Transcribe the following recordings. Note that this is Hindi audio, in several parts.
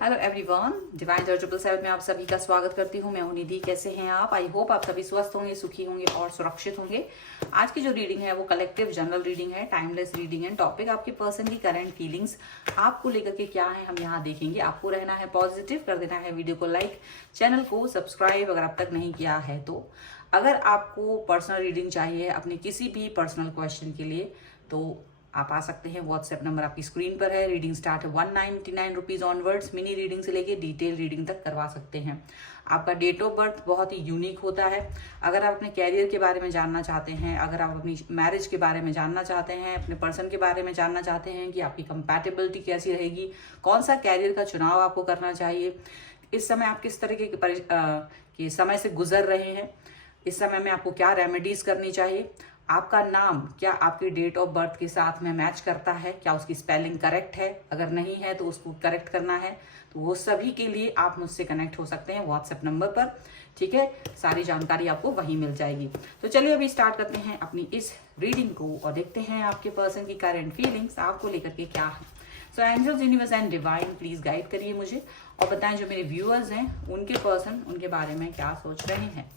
हेलो एवरीवन, डिवाइन जॉय 777 में आप सभी का स्वागत करती हूँ। मैं हूँ निधि। कैसे हैं आप? आई होप आप सभी स्वस्थ होंगे, सुखी होंगे और सुरक्षित होंगे। आज की जो रीडिंग है वो कलेक्टिव जनरल रीडिंग है, टाइमलेस रीडिंग है। टॉपिक आपके पर्सन की करंट फीलिंग्स आपको लेकर के क्या है हम यहाँ देखेंगे। आपको रहना है पॉजिटिव, कर देना है वीडियो को लाइक, चैनल को सब्सक्राइब अगर अब तक नहीं किया है तो। अगर आपको पर्सनल रीडिंग चाहिए अपने किसी भी पर्सनल क्वेश्चन के लिए तो आप आ सकते हैं। व्हाट्सएप नंबर आपकी स्क्रीन पर है। रीडिंग स्टार्ट है 199 रुपीज ऑनवर्ड्स। मिनी रीडिंग से लेके डिटेल रीडिंग तक करवा सकते हैं। आपका डेट ऑफ बर्थ बहुत ही यूनिक होता है। अगर आप अपने कैरियर के बारे में जानना चाहते हैं, अगर आप अपनी मैरिज के बारे में जानना चाहते हैं, अपने पर्सन के बारे में जानना चाहते हैं कि आपकी कंपैटिबिलिटी कैसी रहेगी, कौन सा कैरियर का चुनाव आपको करना चाहिए, इस समय आप किस तरीके के समय से गुजर रहे हैं, इस समय में आपको क्या रेमेडीज करनी चाहिए, आपका नाम क्या आपके डेट ऑफ बर्थ के साथ में मैच करता है, क्या उसकी स्पेलिंग करेक्ट है, अगर नहीं है तो उसको करेक्ट करना है, तो वो सभी के लिए आप मुझसे कनेक्ट हो सकते हैं व्हाट्सएप नंबर पर। ठीक है, सारी जानकारी आपको वहीं मिल जाएगी। तो चलिए अभी स्टार्ट करते हैं अपनी इस रीडिंग को और देखते हैं आपके पर्सन की करंट फीलिंग्स आपको लेकर के क्या है। So angels, universe and divine please guide करिए मुझे और बताएं जो मेरे व्यूअर्स हैं उनके पर्सन उनके बारे में क्या सोच रहे हैं।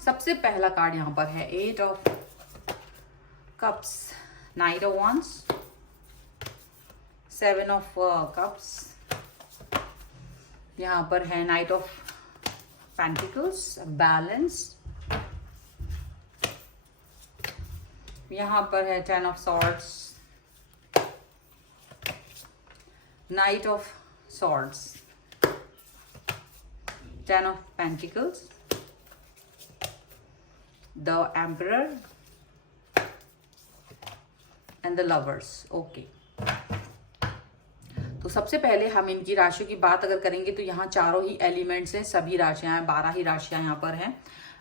सबसे पहला कार्ड यहां पर है 8 of cups, night of wands, 7 of cups, यहां पर है नाइट ऑफ पेंटिकल्स, बैलेंस, यहां पर है 10 of swords, night of swords, 10 of pentacles, the emperor and the lovers। Okay, तो सबसे पहले हम इनकी राशियों की बात अगर करेंगे तो यहाँ चारों ही एलिमेंट्स हैं, सभी राशियां हैं, 12 ही राशियां यहाँ पर हैं।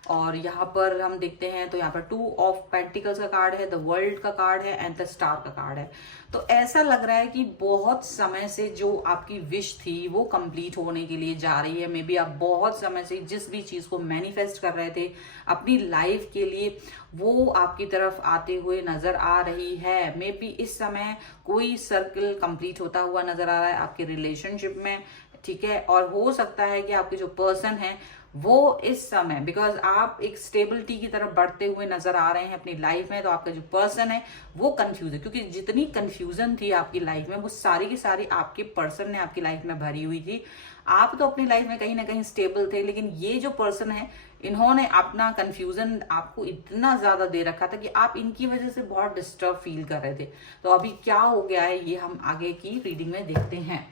और यहाँ पर हम देखते हैं तो यहाँ पर 2 ऑफ पेंटिकल्स का कार्ड है, द वर्ल्ड का कार्ड है एंड द स्टार का कार्ड है। तो ऐसा लग रहा है कि बहुत समय से जो आपकी विश थी वो कंप्लीट होने के लिए जा रही है। मे बी आप बहुत समय से जिस भी चीज को मैनिफेस्ट कर रहे थे अपनी लाइफ के लिए वो आपकी तरफ आते हुए नजर आ रही है। मे बी इस समय कोई सर्कल कंप्लीट होता हुआ नजर आ रहा है आपके रिलेशनशिप में। ठीक है, और हो सकता है कि आपके जो पर्सन है वो इस समय, बिकॉज आप एक स्टेबिलिटी की तरफ बढ़ते हुए नजर आ रहे हैं अपनी लाइफ में, तो आपका जो पर्सन है वो कंफ्यूज है। क्योंकि जितनी कंफ्यूजन थी आपकी लाइफ में वो सारी की सारी आपके पर्सन ने आपकी लाइफ में भरी हुई थी। आप तो अपनी लाइफ में कहीं ना कहीं स्टेबल थे, लेकिन ये जो पर्सन है इन्होंने अपना कंफ्यूजन आपको इतना ज्यादा दे रखा था कि आप इनकी वजह से बहुत डिस्टर्ब फील कर रहे थे। तो अभी क्या हो गया है ये हम आगे की रीडिंग में देखते हैं।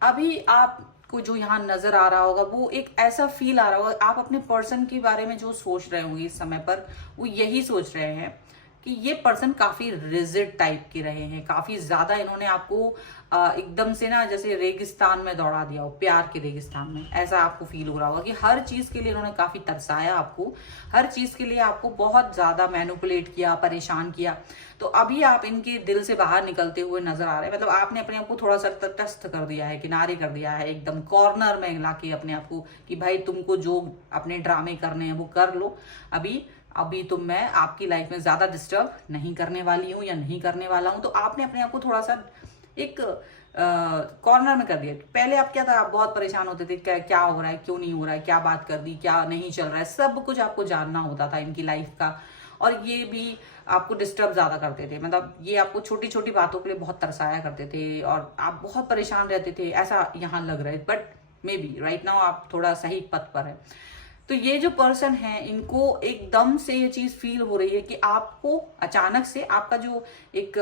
अभी आपको जो यहाँ नजर आ रहा होगा वो एक ऐसा फील आ रहा होगा, आप अपने पर्सन के बारे में जो सोच रहे होंगे इस समय पर वो यही सोच रहे हैं कि ये पर्सन काफी रिजिड टाइप के रहे हैं। काफी ज्यादा इन्होंने आपको एकदम से ना जैसे रेगिस्तान में दौड़ा दिया हो, प्यार के रेगिस्तान में, ऐसा आपको फील हो रहा होगा कि हर चीज के लिए इन्होंने काफी तरसाया आपको, हर चीज के लिए आपको बहुत ज्यादा मैनिपुलेट किया, परेशान किया। तो अभी आप इनके दिल से बाहर निकलते हुए नजर आ रहे हैं। मतलब आपने अपने आप को थोड़ा सा तटस्थ कर दिया है, किनारे कर दिया है, एकदम कॉर्नर में लाके अपने आप को कि भाई तुमको जो अपने ड्रामे करने हैं वो कर लो। अभी तो मैं आपकी लाइफ में ज्यादा डिस्टर्ब नहीं करने वाली हूँ या नहीं करने वाला हूँ। तो आपने अपने आप को थोड़ा सा एक कॉर्नर में कर दिया। पहले आप क्या था, आप बहुत परेशान होते थे, क्या हो रहा है, क्यों नहीं हो रहा है, क्या बात कर दी, क्या नहीं चल रहा है, सब कुछ आपको जानना होता था इनकी लाइफ का। और ये भी आपको डिस्टर्ब ज्यादा करते थे, मतलब ये आपको छोटी छोटी बातों के लिए बहुत तरसाया करते थे और आप बहुत परेशान रहते थे, ऐसा यहाँ लग रहा है। But may be right now आप थोड़ा सही पथ पर है। तो ये जो पर्सन है इनको एकदम से ये चीज फील हो रही है कि आपको अचानक से आपका जो एक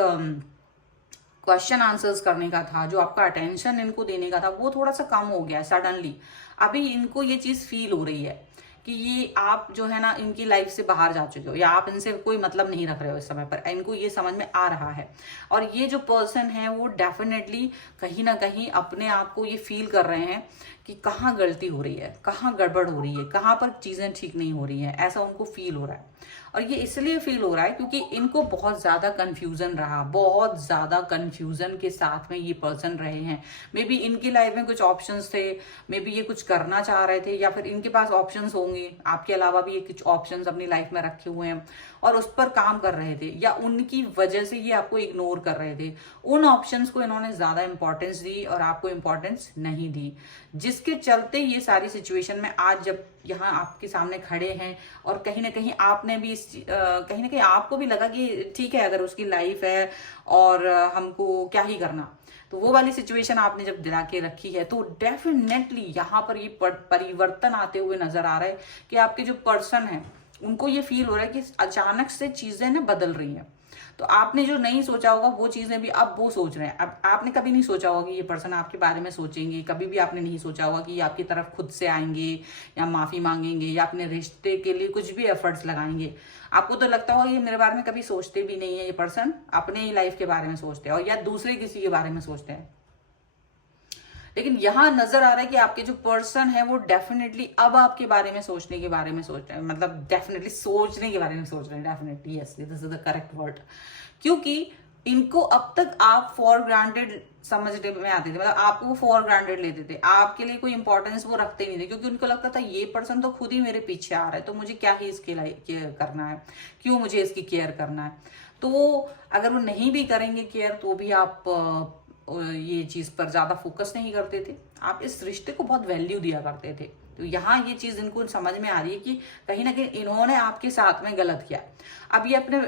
क्वेश्चन आंसर्स करने का था, जो आपका अटेंशन इनको देने का था, वो थोड़ा सा कम हो गया सडनली। अभी इनको ये चीज फील हो रही है कि ये आप जो है ना इनकी लाइफ से बाहर जा चुके हो या आप इनसे कोई मतलब नहीं रख रहे हो इस समय पर। इनको ये समझ में आ रहा है। और ये जो पर्सन है वो डेफिनेटली कहीं ना कहीं अपने आप को ये फील कर रहे हैं कि कहाँ गलती हो रही है, कहाँ गड़बड़ हो रही है, कहाँ पर चीजें ठीक नहीं हो रही है, ऐसा उनको फील हो रहा है। और ये इसलिए फील हो रहा है क्योंकि इनको बहुत ज्यादा कंफ्यूजन रहा, बहुत ज्यादा कंफ्यूजन के साथ में ये पर्सन रहे हैं। मे बी इनकी लाइफ में कुछ ऑप्शंस थे, मे बी ये कुछ करना चाह रहे थे, या फिर इनके पास ऑप्शंस होंगे, आपके अलावा भी ये कुछ ऑप्शंस अपनी लाइफ में रखे हुए हैं और उस पर काम कर रहे थे, या उनकी वजह से ये आपको इग्नोर कर रहे थे। उन ऑप्शंस को इन्होंने ज्यादा इंपॉर्टेंस दी और आपको इंपॉर्टेंस नहीं दी, जिसके चलते ये सारी सिचुएशन में आज जब यहाँ आपके सामने खड़े हैं और कहीं ना कहीं आपने भी कहीं ना कहीं आपको भी लगा कि ठीक है, अगर उसकी लाइफ है और हमको क्या ही करना, तो वो वाली सिचुएशन आपने जब दिला के रखी है, तो डेफिनेटली यहाँ पर ये परिवर्तन आते हुए नजर आ रहा है कि आपके जो पर्सन है उनको ये फील हो रहा है कि अचानक से चीजें ना बदल रही हैं। तो आपने जो नहीं सोचा होगा वो चीजें भी अब वो सोच रहे हैं। अब आपने कभी नहीं सोचा होगा कि ये पर्सन आपके बारे में सोचेंगे, कभी भी आपने नहीं सोचा होगा कि ये आपकी तरफ खुद से आएंगे या माफी मांगेंगे या अपने रिश्ते के लिए कुछ भी एफर्ट्स लगाएंगे। आपको तो लगता होगा ये मेरे बारे में कभी सोचते भी नहीं है, ये पर्सन अपने ही लाइफ के बारे में सोचते हैं और या दूसरे किसी के बारे में सोचते हैं। लेकिन यहां नजर आ रहा है कि आपके जो पर्सन है वो डेफिनेटली अब आपके बारे में सोचने के बारे में सोच रहे हैं, मतलब डेफिनेटली सोचने के बारे में सोच रहे हैं, definitely yes, this is the correct word. क्योंकि इनको अब तक आप फॉर ग्रांटेड समझने में आते थे, मतलब आपको फॉर ग्रांटेड लेते थे, आपके लिए कोई इंपॉर्टेंस वो रखते नहीं थे, क्योंकि उनको लगता था ये पर्सन तो खुद ही मेरे पीछे आ रहा है, तो मुझे क्या ही इसके लिए केयर करना है, क्यों मुझे इसकी केयर करना है। तो अगर वो नहीं भी करेंगे केयर तो भी आप ये चीज पर ज्यादा फोकस नहीं करते थे, आप इस रिश्ते को बहुत वैल्यू दिया करते थे। तो यहाँ ये चीज इनको समझ में आ रही है कि कहीं ना कहीं इन्होंने आपके साथ में गलत किया। अब ये अपने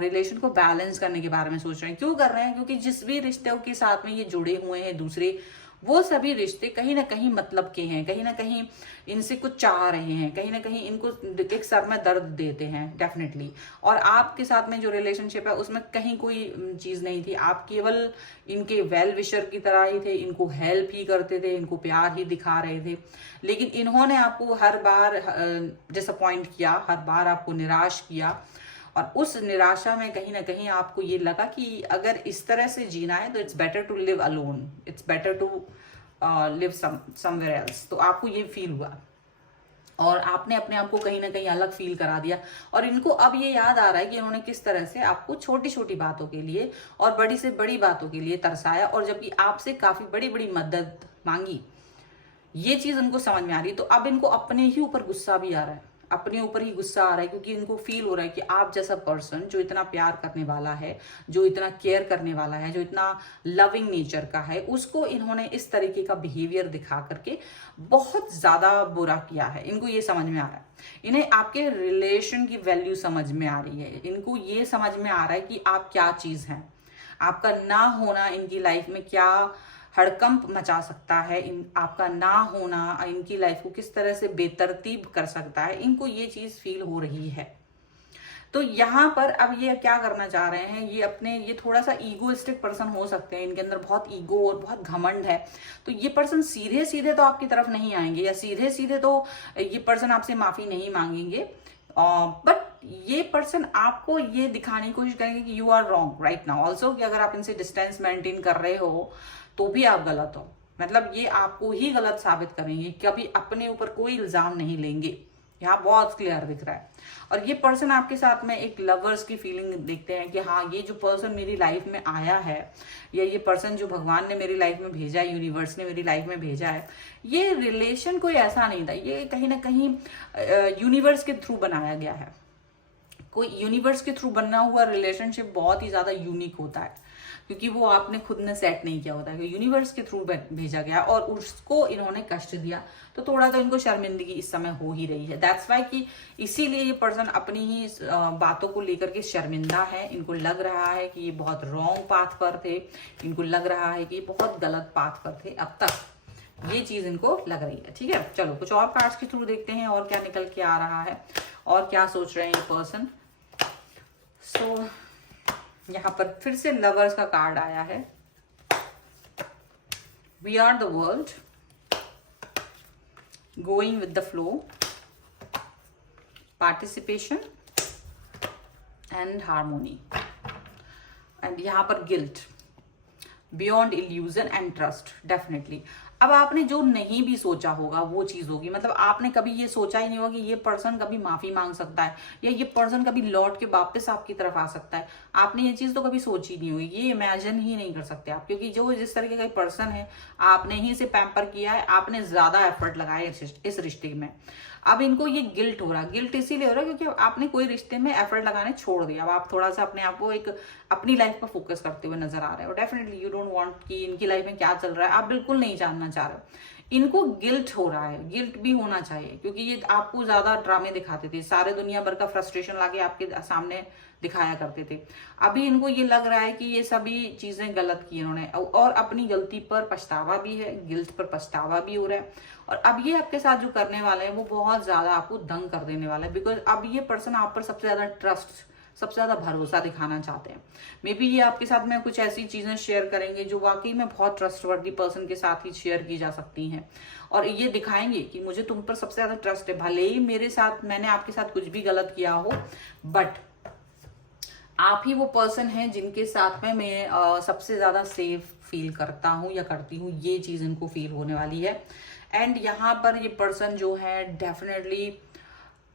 रिलेशन को बैलेंस करने के बारे में सोच रहे हैं। क्यों कर रहे हैं? क्योंकि जिस भी रिश्तों के साथ में ये जुड़े हुए हैं दूसरे, वो सभी रिश्ते कहीं ना कहीं मतलब के हैं, कहीं ना कहीं इनसे कुछ चाह रहे हैं, कहीं ना कहीं इनको एक सर में दर्द देते हैं डेफिनेटली। और आपके साथ में जो रिलेशनशिप है उसमें कहीं कोई चीज नहीं थी, आप केवल इनके वेल विशर की तरह ही थे, इनको हेल्प ही करते थे, इनको प्यार ही दिखा रहे थे। लेकिन इन्होंने आपको हर बार डिसअपॉइंट किया, हर बार आपको निराश किया, और उस निराशा में कहीं ना कहीं आपको ये लगा कि अगर इस तरह से जीना है तो it's better to live alone, it's better to live somewhere else. तो आपको ये फील हुआ और आपने अपने आप को कहीं ना कहीं अलग फील करा दिया। और इनको अब ये याद आ रहा है कि इन्होंने किस तरह से आपको छोटी छोटी बातों के लिए और बड़ी से बड़ी बातों के लिए तरसाया, और जबकि आपसे काफी बड़ी बड़ी मदद मांगी। ये चीज उनको समझ में आ रही है। तो अब इनको अपने ही ऊपर गुस्सा भी आ रहा है, अपने ऊपर ही गुस्सा आ रहा है, क्योंकि इनको फील हो रहा है कि आप जैसा पर्सन जो इतना प्यार करने वाला है, जो इतना केयर करने वाला है, जो इतना लविंग नेचर का है, उसको इन्होंने इस तरीके का बिहेवियर दिखा करके बहुत ज्यादा बुरा किया है। इनको ये समझ में आ रहा है, इन्हें आपके रिलेशन की वैल्यू समझ में आ रही है, इनको ये समझ में आ रहा है कि आप क्या चीज हैं, आपका ना होना इनकी लाइफ में क्या हड़कंप मचा सकता है, आपका ना होना इनकी लाइफ को किस तरह से बेतरतीब कर सकता है। इनको ये चीज फील हो रही है। तो यहाँ पर अब ये क्या करना चाह रहे हैं, ये थोड़ा सा ईगोइस्टिक पर्सन हो सकते हैं, इनके अंदर बहुत ईगो और बहुत घमंड है। तो ये पर्सन सीधे सीधे तो आपकी तरफ नहीं आएंगे, या सीधे सीधे तो ये पर्सन आपसे माफी नहीं मांगेंगे, बट ये पर्सन आपको ये दिखाने की कोशिश करेंगे कि you are wrong right now also, कि अगर आप इनसे डिस्टेंस मेंटेन कर रहे हो तो भी आप गलत हो। मतलब ये आपको ही गलत साबित करेंगे, कभी अपने ऊपर कोई इल्जाम नहीं लेंगे। यहाँ बहुत क्लियर दिख रहा है। और ये पर्सन आपके साथ में एक लवर्स की फीलिंग देखते हैं कि हाँ, ये जो पर्सन मेरी लाइफ में आया है, या ये पर्सन जो भगवान ने मेरी लाइफ में भेजा है, यूनिवर्स ने मेरी लाइफ में भेजा है, ये रिलेशन कोई ऐसा नहीं था, ये कहीं ना कहीं यूनिवर्स के थ्रू बनाया गया है। कोई यूनिवर्स के थ्रू बनना हुआ रिलेशनशिप बहुत ही ज्यादा यूनिक होता है, क्योंकि वो आपने खुद ने सेट नहीं किया होता है, यूनिवर्स के थ्रू भेजा गया और उसको इन्होंने कष्ट दिया, तो थोड़ा तो इनको शर्मिंदगी इस समय हो ही रही है। दैट्स वाई कि इसीलिए ये पर्सन अपनी ही बातों को लेकर के शर्मिंदा है। इनको लग रहा है कि ये बहुत रॉन्ग पाथ पर थे, इनको लग रहा है कि ये बहुत गलत पाथ पर थे अब तक, ये चीज इनको लग रही है। ठीक है, चलो कुछ और कार्ड्स के थ्रू देखते हैं और क्या निकल के आ रहा है और क्या सोच रहे हैं ये पर्सन। सो यहाँ पर फिर से लवर्स का कार्ड आया है। We are the world, going with the flow, participation and harmony, and यहाँ पर guilt, beyond illusion and trust. Definitely अब आपने जो नहीं भी सोचा होगा वो चीज होगी, मतलब आपने कभी ये सोचा ही नहीं होगा कि ये पर्सन कभी माफी मांग सकता है या ये पर्सन कभी लौट के वापस आपकी तरफ आ सकता है। आपने ये चीज तो कभी सोची नहीं होगी, ये इमेजिन ही नहीं कर सकते आप, क्योंकि जो जिस तरीके का पर्सन है आपने ही इसे पैम्पर किया है, आपने ज्यादा एफर्ट लगाया इस रिश्ते में। अब इनको ये गिल्ट हो रहा है, गिल्ट इसीलिए हो रहा है क्योंकि आपने कोई रिश्ते में एफर्ट लगाने छोड़ दिया। अब आप थोड़ा सा अपने आप को एक अपनी लाइफ पर फोकस करते हुए नजर आ रहे हो। डेफिनेटली यू डोंट वांट कि इनकी लाइफ में क्या चल रहा है आप बिल्कुल नहीं जानना चाह रहे हो। इनको गिल्ट हो रहा है, गिल्ट भी होना चाहिए क्योंकि ये आपको ज्यादा ड्रामे दिखाते थे, सारे दुनिया भर का फ्रस्ट्रेशन लाके आपके सामने दिखाया करते थे। अभी इनको ये लग रहा है कि ये सभी चीजें गलत की इन्होंने और अपनी गलती पर पछतावा भी है, गिल्ट पर पछतावा भी हो रहा है। और अब ये आपके साथ जो करने वाले हैं वो बहुत ज्यादा आपको दंग कर देने वाला है, बिकॉज अब ये पर्सन आप पर सबसे ज्यादा ट्रस्ट, सबसे ज्यादा भरोसा दिखाना चाहते हैं। मे बी ये आपके साथ में कुछ ऐसी चीजें शेयर करेंगे जो वाकई में बहुत ट्रस्टवर्दी पर्सन के साथ ही शेयर की जा सकती हैं, और ये दिखाएंगे कि मुझे तुम पर सबसे ज्यादा ट्रस्ट है, भले ही मेरे साथ मैंने आपके साथ कुछ भी गलत किया हो, बट आप ही वो पर्सन हैं जिनके साथ में मैं सबसे ज्यादा सेफ फील करता हूँ या करती हूँ। ये चीज इनको फील होने वाली है। एंड यहाँ पर ये पर्सन जो है डेफिनेटली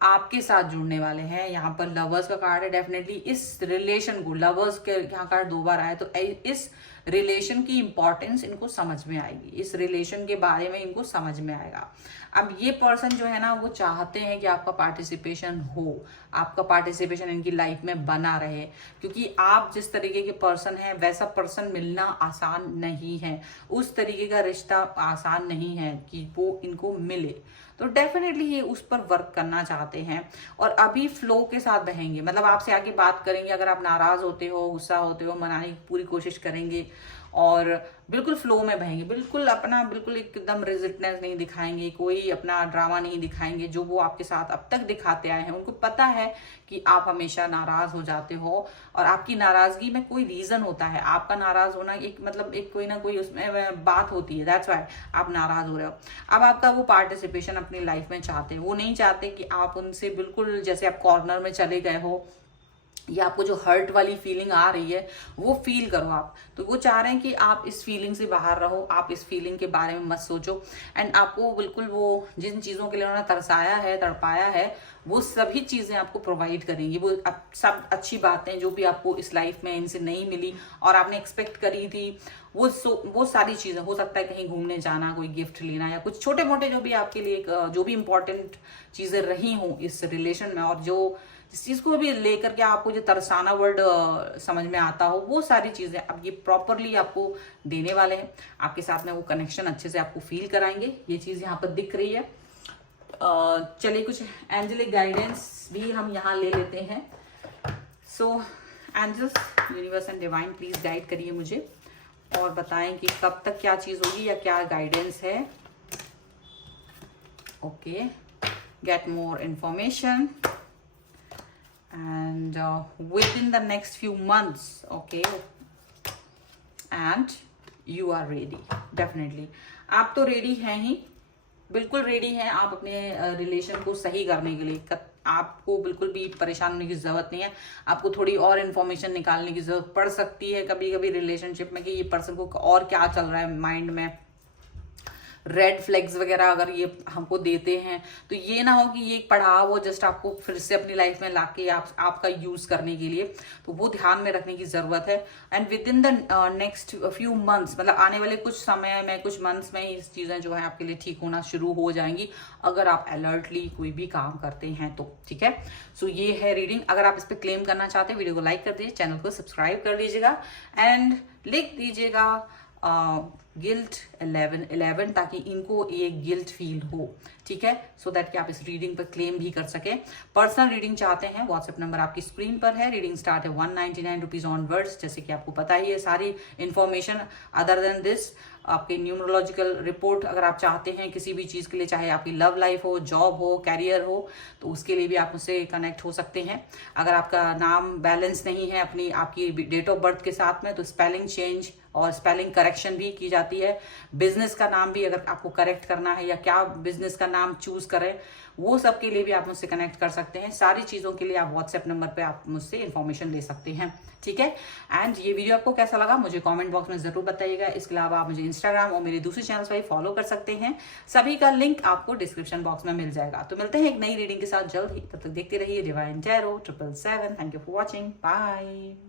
आपके साथ जुड़ने वाले हैं। यहाँ पर लवर्स का कार्ड है, डेफिनेटली इस रिलेशन को, लवर्स के यहाँ कार्ड 2 बार आया, तो इस रिलेशन की इंपॉर्टेंस इनको समझ में आएगी, इस रिलेशन के बारे में इनको समझ में आएगा। अब ये पर्सन जो है ना वो चाहते हैं कि आपका पार्टिसिपेशन हो, आपका पार्टिसिपेशन इनकी लाइफ में बना रहे, क्योंकि आप जिस तरीके के पर्सन हैं वैसा पर्सन मिलना आसान नहीं है, उस तरीके का रिश्ता आसान नहीं है कि वो इनको मिले। तो डेफिनेटली ये उस पर वर्क करना चाहते हैं और अभी फ्लो के साथ बहेंगे, मतलब आपसे आके बात करेंगे। अगर आप नाराज होते हो, गुस्सा होते हो, मनाने की पूरी कोशिश करेंगे और बिल्कुल फ्लो में बहेंगे, बिल्कुल अपना बिल्कुल एकदम रिजिडनेस नहीं दिखाएंगे, कोई अपना ड्रामा नहीं दिखाएंगे जो वो आपके साथ अब तक दिखाते आए हैं। उनको पता है कि आप हमेशा नाराज हो जाते हो और आपकी नाराजगी में कोई रीजन होता है, आपका नाराज होना एक मतलब एक कोई ना कोई उसमें बात होती है, दैट्स व्हाई आप नाराज हो रहे हो। अब आपका वो पार्टिसिपेशन अपनी लाइफ में चाहते हैं, वो नहीं चाहते कि आप उनसे बिल्कुल जैसे आप कॉर्नर में चले गए हो या आपको जो हर्ट वाली फीलिंग आ रही है वो फील करो आप। तो वो चाह रहे हैं कि आप इस फीलिंग से बाहर रहो, आप इस फीलिंग के बारे में मत सोचो एंड आपको बिल्कुल वो जिन चीज़ों के लिए उन्होंने तरसाया है, तड़पाया है, वो सभी चीज़ें आपको प्रोवाइड करेंगी। वो सब अच्छी बातें जो भी आपको इस लाइफ में इनसे नहीं मिली और आपने एक्सपेक्ट करी थी, वो सारी चीज़ें, हो सकता है कहीं घूमने जाना, कोई गिफ्ट लेना या कुछ छोटे मोटे जो भी आपके लिए जो भी इंपॉर्टेंट चीज़ें रही हों इस रिलेशन में, और जो जिस चीज को भी लेकर के आपको जो तरसाना वर्ड समझ में आता हो, वो सारी चीजें अब ये प्रॉपरली आपको देने वाले हैं। आपके साथ में वो कनेक्शन अच्छे से आपको फील कराएंगे, ये चीज यहाँ पर दिख रही है। चलिए कुछ एंजेलिक गाइडेंस भी हम यहाँ ले लेते हैं। So angels, universe and divine, please guide करिए मुझे और बताएं कि कब तक क्या चीज होगी या क्या गाइडेंस है। Okay, get more information and within the next few months, okay, and you are ready, definitely आप तो रेडी हैं ही, बिल्कुल रेडी हैं आप अपने रिलेशन को सही करने के लिए। आपको बिल्कुल भी परेशान होने की जरूरत नहीं है। आपको थोड़ी और इन्फॉर्मेशन निकालने की जरूरत पड़ सकती है कभी कभी रिलेशनशिप में कि ये पर्सन को और क्या चल रहा है माइंड में, रेड फ्लैग्स वगैरह अगर ये हमको देते हैं तो ये ना हो कि ये एक पड़ाव हो जस्ट आपको फिर से अपनी लाइफ में लाके आपका यूज करने के लिए, तो वो ध्यान में रखने की जरूरत है। And with in the next few months, मतलब आने वाले कुछ समय में, कुछ मंथ्स में ही चीजें जो है आपके लिए ठीक होना शुरू हो जाएंगी अगर आप अलर्टली कोई भी काम करते हैं तो, ठीक है। सो ये है रीडिंग। अगर आप इस पर क्लेम करना चाहते हैं वीडियो को लाइक कर दीजिए, चैनल को सब्सक्राइब कर लीजिएगा एंड लिख दीजिएगा गिल्ट 11 ताकि इनको ये गिल्ट फील हो, ठीक है, सो दैट कि आप इस रीडिंग पर क्लेम भी कर सके। पर्सनल रीडिंग चाहते हैं, व्हाट्सएप नंबर आपकी स्क्रीन पर है। रीडिंग स्टार्ट है 199 रुपीज ऑनवर्ड्स, जैसे कि आपको पता ही है। सारी इंफॉर्मेशन अदर देन दिस, आपके न्यूमरोलॉजिकल रिपोर्ट अगर आप चाहते हैं किसी भी चीज़ के लिए, चाहे आपकी लव लाइफ हो, जॉब हो, कैरियर हो, तो उसके लिए भी आप मुझसे कनेक्ट हो सकते हैं। अगर आपका नाम बैलेंस नहीं है आपकी डेट ऑफ बर्थ के साथ में, तो स्पेलिंग चेंज और स्पेलिंग करेक्शन भी की जाती जाती है। बिजनेस का नाम भी अगर आपको करेक्ट करना है या क्या बिजनेस का नाम चूज करें, वो सब के लिए भी आप मुझसे कनेक्ट कर सकते हैं। सारी चीज़ों के लिए आप व्हाट्सएप नंबर पे आप मुझसे इन्फॉर्मेशन ले सकते हैं, ठीक है। एंड ये वीडियो आपको कैसा लगा मुझे कमेंट बॉक्स में जरूर बताइएगा। इसके अलावा आप मुझे इंस्टाग्राम और मेरे दूसरे चैनल्स पर फॉलो कर सकते हैं, सभी का लिंक आपको डिस्क्रिप्शन बॉक्स में मिल जाएगा। तो मिलते हैं एक नई रीडिंग के साथ जल्द ही, तब तक देखते रहिए divine tarot 777। Thank you for watching, bye.